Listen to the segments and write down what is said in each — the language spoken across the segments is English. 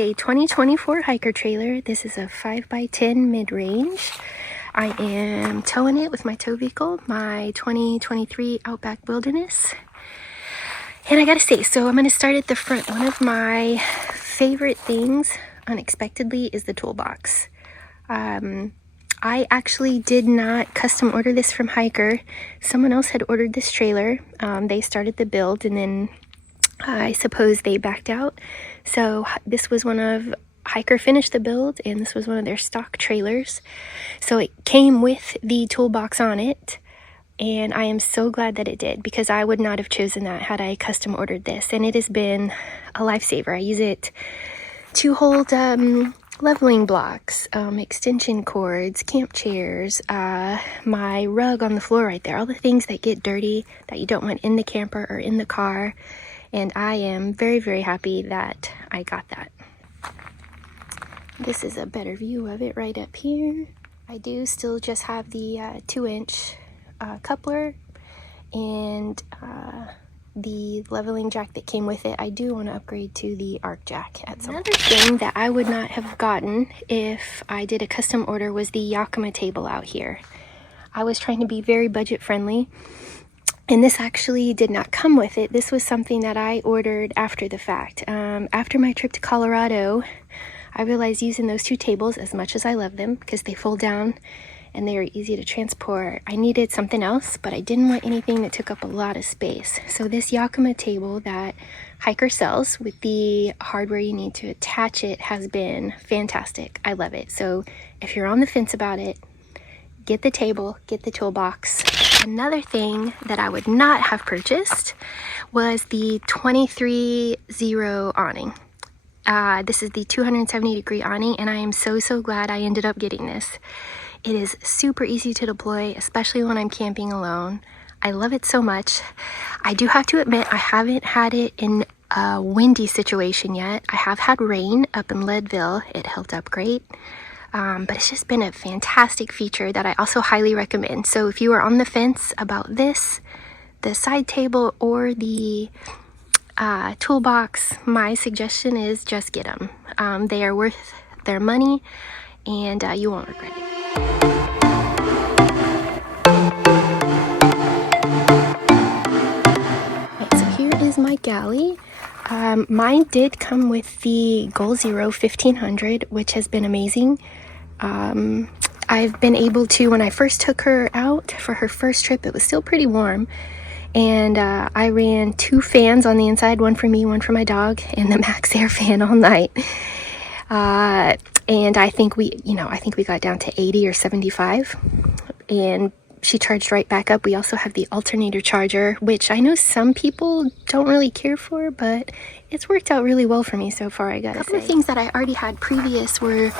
a 2024 hiker trailer. This is a 5x10 mid-range. I am towing it with my tow vehicle, my 2023 Outback Wilderness. And I gotta say, so I'm gonna start at the front. One of my favorite things, unexpectedly, is the toolbox. I actually did not custom order this from Hiker. Someone else had ordered this trailer. They started the build and then I suppose they backed out. So this was one of Hiker finished the build and this was one of their stock trailers. So it came with the toolbox on it. And I am so glad that it did, because I would not have chosen that had I custom ordered this. And it has been a lifesaver. I use it to hold leveling blocks, extension cords, camp chairs, my rug on the floor right there, all the things that get dirty that you don't want in the camper or in the car. And I am very, very happy that I got that. This is a better view of it right up here. I do still just have the 2-inch coupler and the leveling jack that came with it. I do want to upgrade to the arc jack at some point. Another thing that I would not have gotten if I did a custom order was the Yakima table out here. I was trying to be very budget friendly, and this actually did not come with it. This was something that I ordered after the fact. After my trip to Colorado, I realized using those two tables, as much as I love them because they fold down and they are easy to transport, I needed something else, but I didn't want anything that took up a lot of space. So this Yakima table that Hiker sells with the hardware you need to attach it has been fantastic. I love it. So if you're on the fence about it, get the table, get the toolbox. Another thing that I would not have purchased was the 23-0 awning. This is the 270-degree awning, and I am so glad I ended up getting this. It is super easy to deploy, especially when I'm camping alone. I love it so much. I do have to admit, I haven't had it in a windy situation yet. I have had rain up in Leadville. It held up great. But it's just been a fantastic feature that I also highly recommend. So if you are on the fence about this, the side table or the toolbox, my suggestion is just get them. They are worth their money, and you won't regret it. Right, so here is my Galley. Mine did come with the Goal Zero 1500, which has been amazing. I've been able to, when I first took her out for her first trip, it was still pretty warm. And I ran 2 fans on the inside, one for me, one for my dog, and the max air fan all night. And I think we got down to 80 or 75, and she charged right back up. We also have the alternator charger, which I know some people don't really care for, but it's worked out really well for me so far, I gotta say. A couple of things that I already had previous were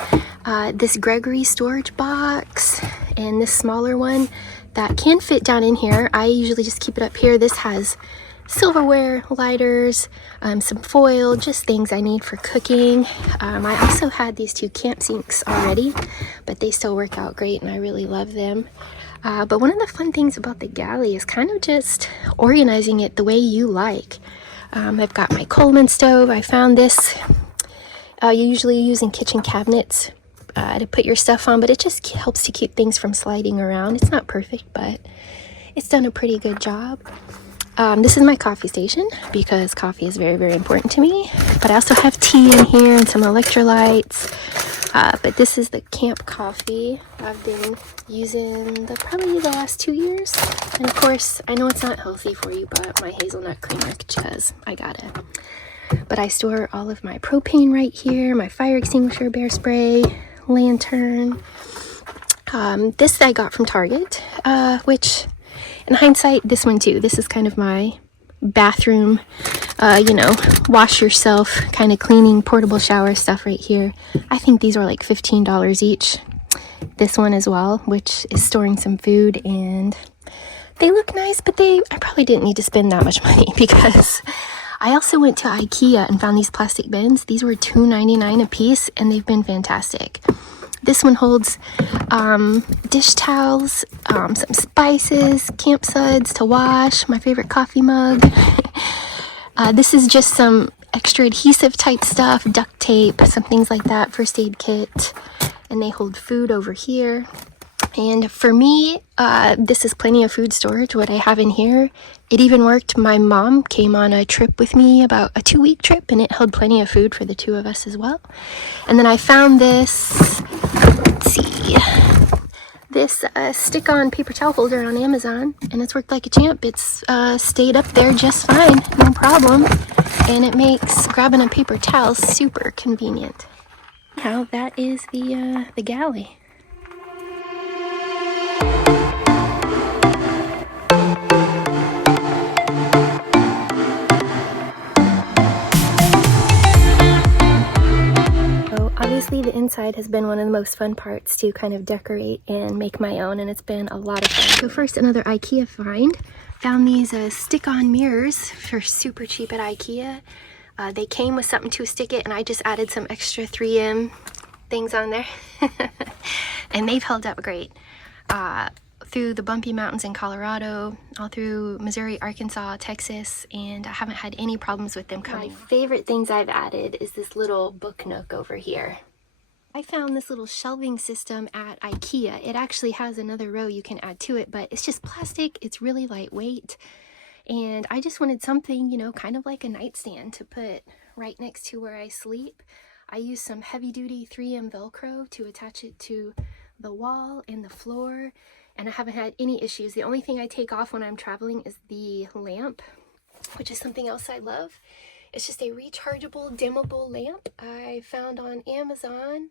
this Gregory storage box and this smaller one that can fit down in here. I usually just keep it up here. This has silverware, lighters, some foil, just things I need for cooking. I also had these 2 camp sinks already, but they still work out great and I really love them. But one of the fun things about the Galley is kind of just organizing it the way you like. I've got my Coleman stove. I found this. You usually use in kitchen cabinets to put your stuff on, but it just helps to keep things from sliding around. It's not perfect, but it's done a pretty good job. This is my coffee station because coffee is very, very important to me. But I also have tea in here and some electrolytes. But this is the camp coffee I've been using probably the last 2 years. And of course, I know it's not healthy for you, but my hazelnut creamer, because I got it. But I store all of my propane right here, my fire extinguisher, bear spray, lantern. This I got from Target, which in hindsight, this one too. This is kind of my bathroom, wash yourself kind of cleaning portable shower stuff right here. I think these were like $15 each. This one as well, which is storing some food, and they look nice, but I probably didn't need to spend that much money because I also went to IKEA and found these plastic bins. These were $2.99 a piece, and they've been fantastic. This one holds dish towels, some spices, camp suds to wash, my favorite coffee mug. This is just some extra adhesive type stuff, duct tape, some things like that, first aid kit, and they hold food over here. And for me, this is plenty of food storage, what I have in here. It even worked. My mom came on a trip with me, about a 2-week trip, and it held plenty of food for the two of us as well. And then I found this, let's see, this stick-on paper towel holder on Amazon, and it's worked like a champ. It's stayed up there just fine, no problem. And it makes grabbing a paper towel super convenient. Now that is the Galley. Obviously the inside has been one of the most fun parts to kind of decorate and make my own, and it's been a lot of fun. So first, another IKEA find. Found these stick-on mirrors for super cheap at IKEA. They came with something to stick it, and I just added some extra 3M things on there. And they've held up great. Through the bumpy mountains in Colorado, all through Missouri, Arkansas, Texas, and I haven't had any problems with them coming. My favorite things I've added is this little book nook over here. I found this little shelving system at IKEA. It actually has another row you can add to it, but it's just plastic. It's really lightweight. And I just wanted something, you know, kind of like a nightstand to put right next to where I sleep. I used some heavy-duty 3M Velcro to attach it to the wall and the floor, and I haven't had any issues. The only thing I take off when I'm traveling is the lamp, which is something else I love. It's just a rechargeable, dimmable lamp I found on Amazon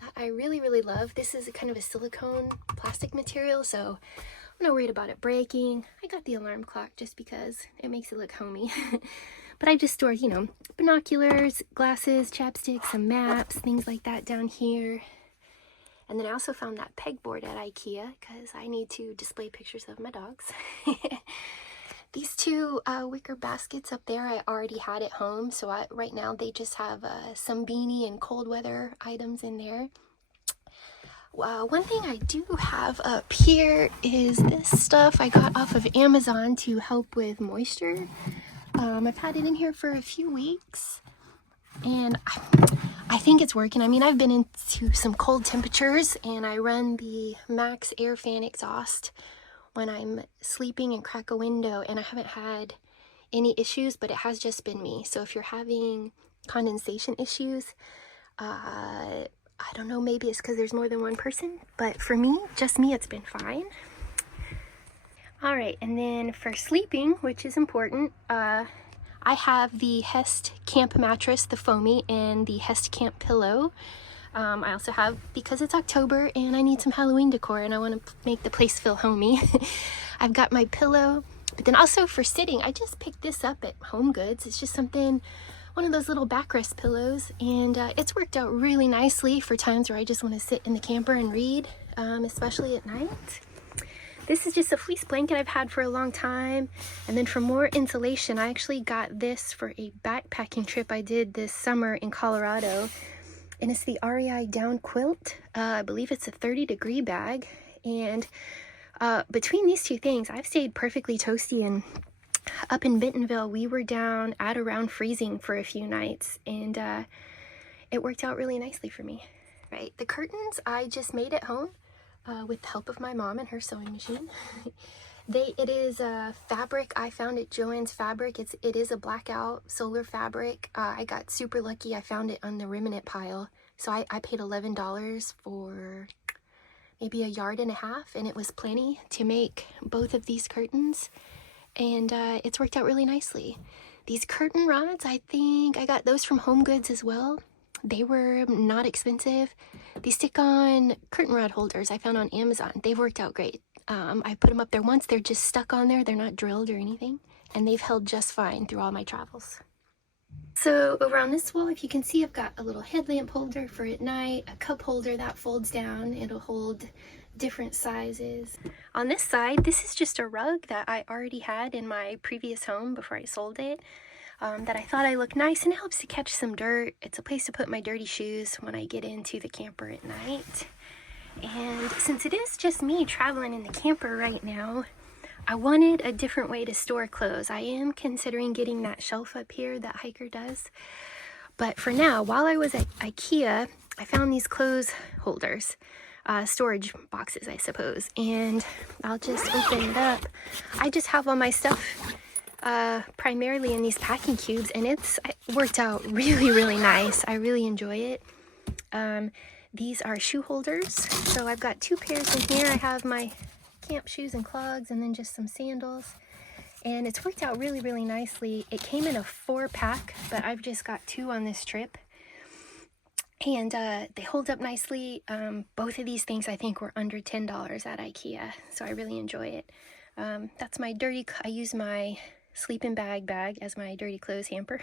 that I really, really love. This is a kind of a silicone plastic material, so I'm not worried about it breaking. I got the alarm clock just because it makes it look homey. But I just store, you know, binoculars, glasses, chapsticks, some maps, things like that down here. And then I also found that pegboard at IKEA because I need to display pictures of my dogs. These two wicker baskets up there I already had at home, so right now they just have some beanie and cold weather items in there. One thing I do have up here is this stuff I got off of Amazon to help with moisture. I've had it in here for a few weeks, and I think it's working. I mean, I've been into some cold temperatures, and I run the max air fan exhaust when I'm sleeping and crack a window, and I haven't had any issues, but it has just been me. So if you're having condensation issues, I don't know, maybe it's because there's more than one person, but for me, just me, it's been fine. All right, and then for sleeping, which is important, I have the Hest Camp mattress, the foamy, and the Hest Camp pillow. I also have, because it's October and I need some Halloween decor and I want to make the place feel homey, I've got my pillow. But then also for sitting, I just picked this up at Home Goods. It's just something, one of those little backrest pillows, and it's worked out really nicely for times where I just want to sit in the camper and read, especially at night. This is just a fleece blanket I've had for a long time. And then for more insulation, I actually got this for a backpacking trip I did this summer in Colorado. And it's the REI down quilt. I believe it's a 30-degree bag. And between these two things, I've stayed perfectly toasty. And up in Bentonville, we were down at around freezing for a few nights. And it worked out really nicely for me. Right, the curtains I just made at home. With the help of my mom and her sewing machine. It is fabric I found at Joann's Fabric. It is a blackout solar fabric. I got super lucky. I found it on the remnant pile. So I paid $11 for maybe 1.5 yards, and it was plenty to make both of these curtains. And it's worked out really nicely. These curtain rods, I think I got those from Home Goods as well. They were not expensive. These stick-on curtain rod holders I found on Amazon. They've worked out great. I put them up there once. They're just stuck on there. They're not drilled or anything. And they've held just fine through all my travels. So over on this wall, if you can see, I've got a little headlamp holder for at night, a cup holder that folds down. It'll hold different sizes. On this side, this is just a rug that I already had in my previous home before I sold it. That I thought I looked nice, and it helps to catch some dirt. It's a place to put my dirty shoes when I get into the camper at night. And since it is just me traveling in the camper right now, I wanted a different way to store clothes. I am considering getting that shelf up here that hiker does. But for now, while I was at IKEA, I found these clothes holders, storage boxes, I suppose. And I'll just open it up. I just have all my stuff primarily in these packing cubes, and it worked out really nice. I really enjoy it. These are shoe holders. So I've got 2 pairs in here. I have my camp shoes and clogs, and then just some sandals. And it's worked out really nicely. It came in a 4-pack, but I've just got 2 on this trip. And they hold up nicely. Both of these things I think were under $10 at IKEA, so I really enjoy it. That's my I use my sleeping bag as my dirty clothes hamper.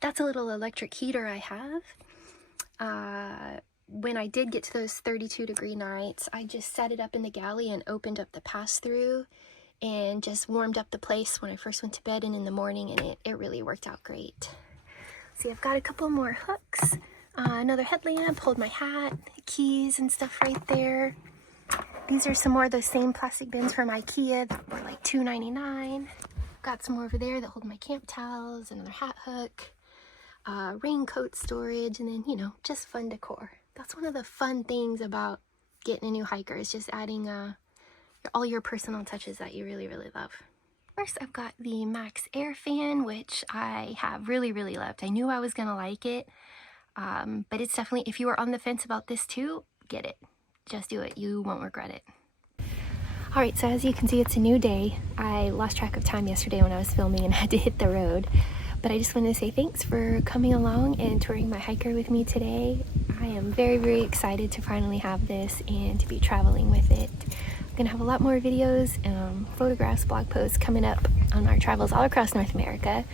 That's a little electric heater I have. When I did get to those 32-degree nights, I just set it up in the galley and opened up the pass-through and just warmed up the place when I first went to bed and in the morning, and it really worked out great. See, I've got a couple more hooks, another headlamp, hold my hat, keys and stuff right there. These are some more of those same plastic bins from IKEA that were like $2.99. Got some more over there that hold my camp towels, another hat hook, raincoat storage, and then, you know, just fun decor. That's one of the fun things about getting a new hiker, is just adding all your personal touches that you really love. First, I've got the Max Air fan, which I have really loved. I knew I was gonna like it, but it's definitely, if you are on the fence about this too, get it. Just do it. You won't regret it. Alright, so as you can see, it's a new day. I lost track of time yesterday when I was filming and had to hit the road. But I just wanted to say thanks for coming along and touring my hiker with me today. I am very excited to finally have this and to be traveling with it. I'm going to have a lot more videos, photographs, blog posts coming up on our travels all across North America.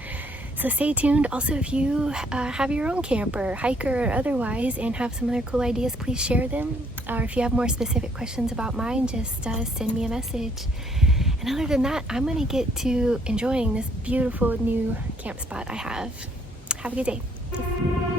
So stay tuned. Also, if you have your own camper, hiker, or otherwise, and have some other cool ideas, please share them. Or if you have more specific questions about mine, just send me a message. And other than that, I'm going to get to enjoying this beautiful new camp spot I have. Have a good day. Peace.